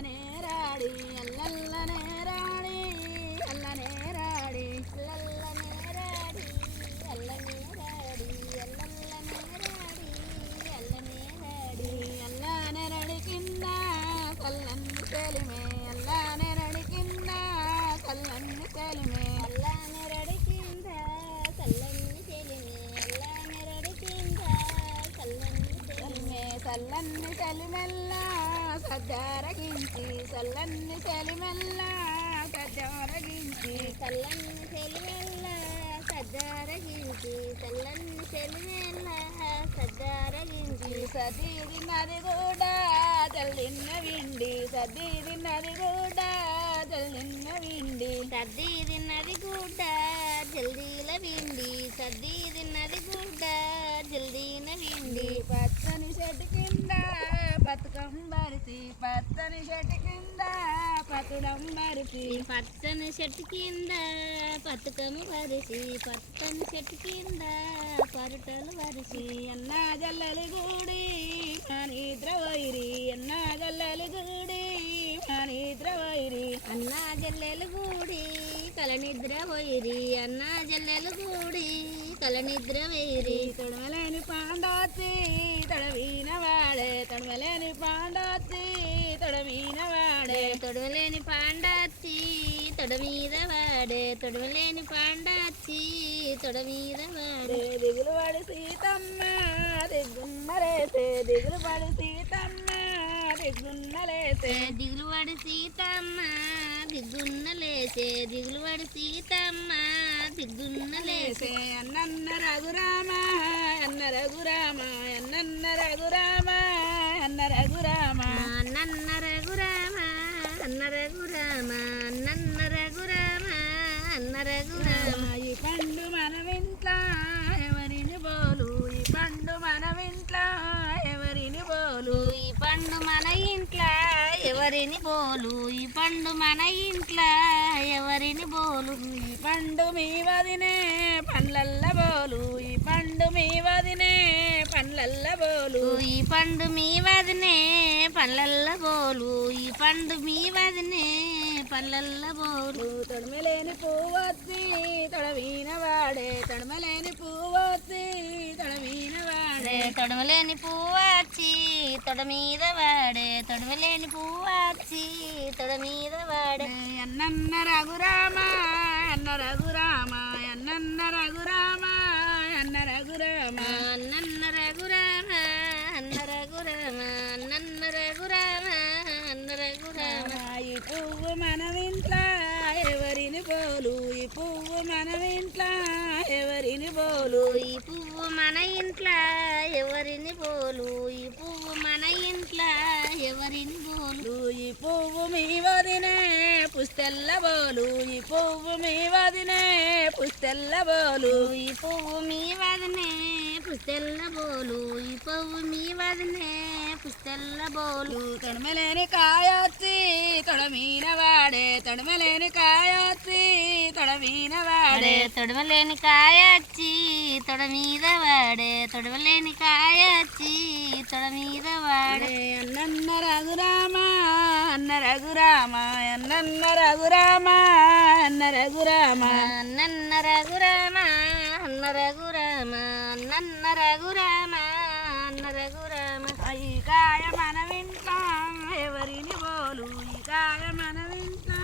നേരാടി తెలిమే చల్లన్ని తెలిమెల్లా సజ్జారగించి చల్లన్ని తెలిమెల్లా సజ్జారగించి. చల్లని చెలిమెల్ల సజ్జారగించి చల్లని చెలిమెల్ల సజ్జారగించి. సదీది నది కూడా చల్లిన్న విండి సదీది నది కూడా చల్లిన్న విండి. సర్ది తిన్నది గుడ్డ జల్దీల విండి సర్ది తిన్నది గుడ్డ జల్దీన విండి. పచ్చని చెట్టు కింద బతుకం బరిసి పచ్చని చెట్టు కింద పతుడం బరిసి పచ్చని చెట్టు కింద పతుకము వరిసి పచ్చని చెట్టు కింద పరుటలు వరిసి అన్న జల్లలు గూడి నిద్ర వైరి అన్న జల్లలు గూడి నిద్ర వైరి. అన్నా జల్లెలు గూడి కలనిద్ర పోయిరి అన్నా జల్లెలు గూడి కలనిద్ర వేయిరి తొడమలేని పాండవతి తొడవీన వాడే తొడమలేని పాండవతి తొడవీన వాడే. తొడవలేని పాండాచి తొడ మీద వాడే తొడవలేని పాండాచి తొడ మీద వాడే దిగులు పడి సీతమ్మ దిగున్నలేసే దిగులు పడి సీతమ్మ దిగున్నలేసే దిగులు వాడి సీతమ్మ దిగ్గున్న లేచే దిగులు వాడి సీతమ్మ దిగ్గున్న లేచే లేసే అన్నన్న రఘురామ అన్న రఘురామ అన్నన్న రఘురామ అన్న రఘురామ. అన్నన్న రఘురామ అన్న రఘురామ అన్నన్న రఘురామ అన్న రఘురామ. ఈ పండు మన వింట్లా ఎవరిని బోలు? ఈ పండు మన వింట్లా ఎవరిని బోలు? ఈ పండు మన ఇంట్లో ఎవరిని బోలు? ఈ పండు మన ఇంట్లో ఎవరిని బోలు ఈ పండు మీ వదినే పండ్లల్ల బోలు ఈ పండు మీ వదినే పండ్లల్ల బోలు. ఈ పండు మీ వదినే పళ్ళల్ల బోలు ఈ పండు మీ వదినే పళ్ళల్ల బోలు. తొడమలేని పువ్వొత్తి తొడవీన వాడే తొడమలేని పువ్వొత్తి తొడవీన వాడే. తొడవలేని పువ్వాచి తొడ మీద వాడే తొడవలేని పువ్వాచి తొడ మీద వాడే. అన్నన్న రఘురామ అన్న రఘురామ. పోలు ఈ పువ్వు మన వింట్లా ఎవరిని పోలు ఈ పువ్వు మన ఇంట్లో ఎవరిని పోలు ఈ పువ్వు మన ఇంట్లో ఎవరిని పోలు ఈ పువ్వు మీ వదినే పుస్తెల్ల బోలు. ఈ పువ్వు మీ వదినే పుస్తెల్ల బోలు. ఈ పువ్వు మీ వదనే పుస్తెల్ల బోలు. ఈ పువ్వు మీ వదనే పుస్తెల్ల బోలు. తొడమలేని కాయొచ్చి తొడమీన వాడే తొడమలేని కాయొచ్చి తొడమీన వాడే తొడవలేని కాయచ్చి తొడ మీద వాడే. తొడవలేని కాయచ్చి తొడ మీద వాడే. అన్నన్న రఘురామ అన్న రఘురామ అన్నన్న రఘురామ అన్న రఘురామ. నన్న రఘురామ అన్న రఘురామ నన్న రఘురామ అన్న రఘురామ. ఈ కాయ మన వింటా ఎవరిని బోలు ఈ కాయ మన వింటా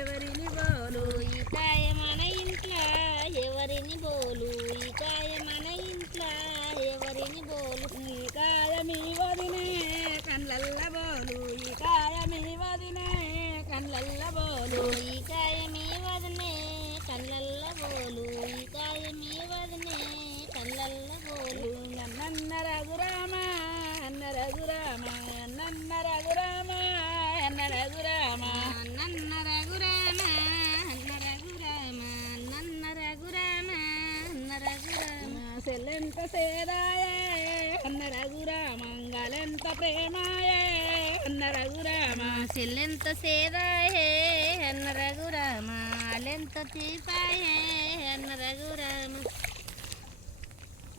ఎవరిని బోలు ఈ కాయ మన ఇంట్లో ఎవరిని బోలు ఈ కాయ మన ఇంట్లో ఎవరిని బోలు ఈ కాయ మీ వదినే కళ్ళల్ల బోలు ఈ కాయ మీ వదినే కళ్ళల్ల బోలు ఈ కాయ మీ వదనే కళ్ళల్ల బోలు ఈ కాయ మీ వదనే బోలు అన్నన్న రఘురామ అన్న రఘురామ అన్నన్న రఘురామ అన్న రఘురామ నన్న రఘురామ అన్న రఘురామ నన్న రఘురామ అన్న రఘురామ సెల్లెంత సేదాయే అన్న రఘురామ మంగళెంత ప్రేమాయే అన్న రఘురామ చెల్లెంత సేదాయే అన్న రఘురామ అలెంత తీపాయే అన్న రఘురామ